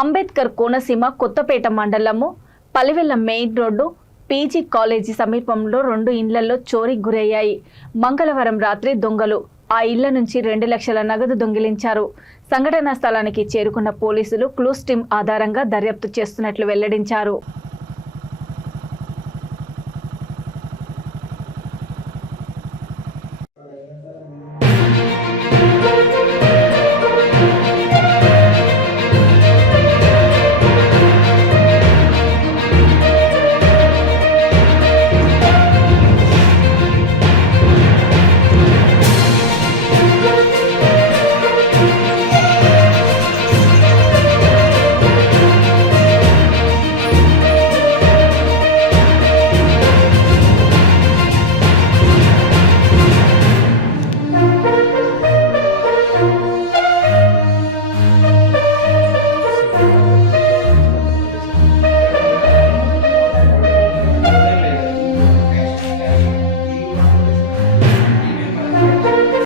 అంబేద్కర్ కోనసీమ కొత్తపేట మండలము పలివెల్ల main road PG college సమీపంలో 2 ఇండ్లలో చోరీకి గురయ్యాయి. మంగళవారం రాత్రి దొంగలు ఆ ఇళ్ల నుంచి 2 లక్షల నగదు దొంగిలించారు. సంఘటనా స్థలానికి చేరుకున్న పోలీసులు క్లూస్ టీం ఆధారంగా దర్యాప్తు చేస్తున్నట్లు వెల్లడించారు.